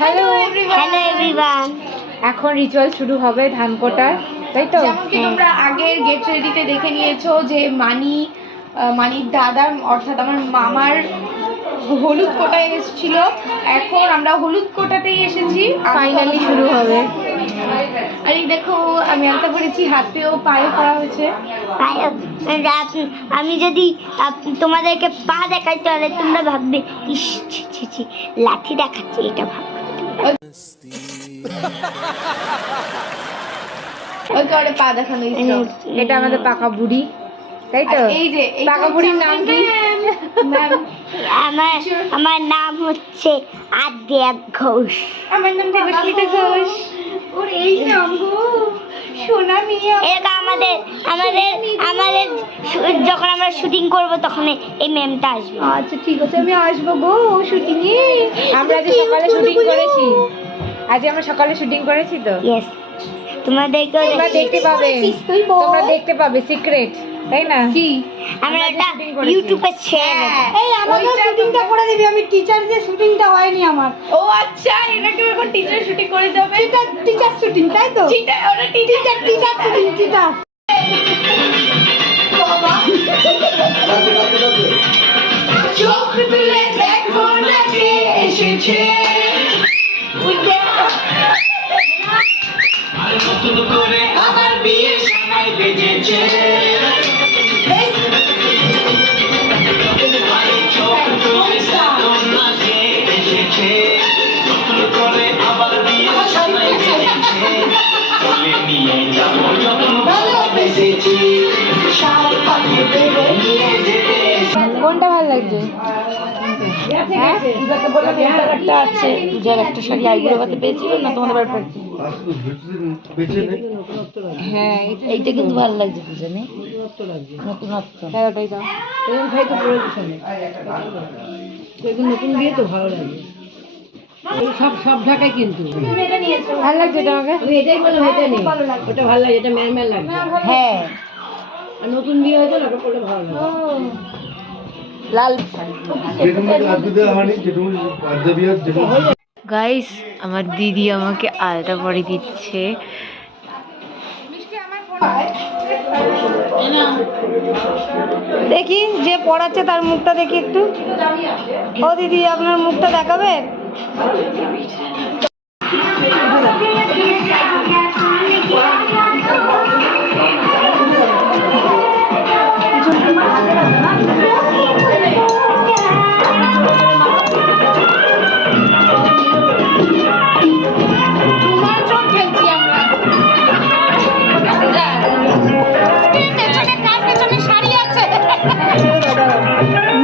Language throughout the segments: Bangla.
Hello everyone. এখন রিচুয়াল শুরু হবে ধান কোটার, তাই তো? যেমন কি তোমরা আগের গেট রেডিতে দেখে নিয়েছো যে মানির দাদার অর্থাৎ আমার মামার হলুদ কোটায় এসেছিল। এখন আমরা হলুদ কোটাতেই এসেছি, ফাইনালি শুরু হবে। আর এই দেখো আমি আলতা পরেছি, হাতেও পায়ে পরা হয়েছে। আমি যদি তোমাদেরকে পা দেখাই তাহলে তোমরা ভাববে ইস ছি লাঠি দেখাচ্ছে, এটা ভাববে। পা দেখানো এটা আমাদের পাকা বুড়ি, তাই তো? এই যে পাকা বুড়ির নাম কি? আমার নাম হচ্ছে আদ্রিয়া ঘোষ। আমার নাম দেবস্মিতা ঘোষ। ওর এই নাম গো সোনা মিয়া। এটা আমাদের যখন আমরা শুটিং করব তখন এই ম্যামটা আসবে। আচ্ছা ঠিক আছে, আমি আসবো গো শুটিং এ। আমরা যে সকালে শুটিং করেছি, আজ আমরা সকালে শুটিং করেছি তো। ইয়েস, তোমরা দেখতে পাবে, তোমরা দেখতে পাবে সিক্রেট, তাই না? কি আমরা একটা ইউটিউবে ছেড়ে দেব। এই আমাদের শুটিংটা করে দিবি, আমি টিচার যে শুটিংটা হয়নি আমার। ও আচ্ছা, এনাকে এখন টিচার শুটিং করে যাবে। টিচার শুটিং, তাই তো? টিচার, ওরা টিচার শুটিং, টিচার। বাবা চোখ তুলে দেখো না কে এসেছে। আমার বিয়ে সময় বেজেছে। কোনটা ভালো লাগছে? আছে পূজার একটা শাড়ি আইবুড়ো বাতে পেয়েছিল না তোমাদের বাড়িতে? হ্যাঁ, এইটা কিন্তু ভালো লাগছে পূজা, নেই নতুনত্ব। ওটাই দাও। ভাই তো পরে দিচ্ছেন নতুন বিয়ে তো ভালো লাগে। সব ঢাকায় কিন্তু ভালো লাগছে তোমাকে? এটাই বললাম, এটা নেই, ওটা ভালো লাগে, এটা ম্যার লাগে। হ্যাঁ, আর নতুন বিয়ে হয়েছে না, ওটা করলে ভালো লাগে। লাল গাইস, আমার দিদি আমাকে আলতা পরে দিচ্ছে। দেখি যে পড়াচ্ছে তার মুখটা দেখি একটু। ও দিদি, আপনার মুখটা দেখাবে?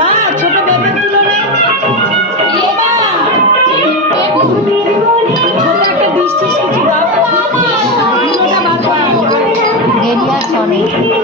মা ছোট বেবির তুলনায় ছোট একটা দৃষ্টি কিছু দাও। অনেক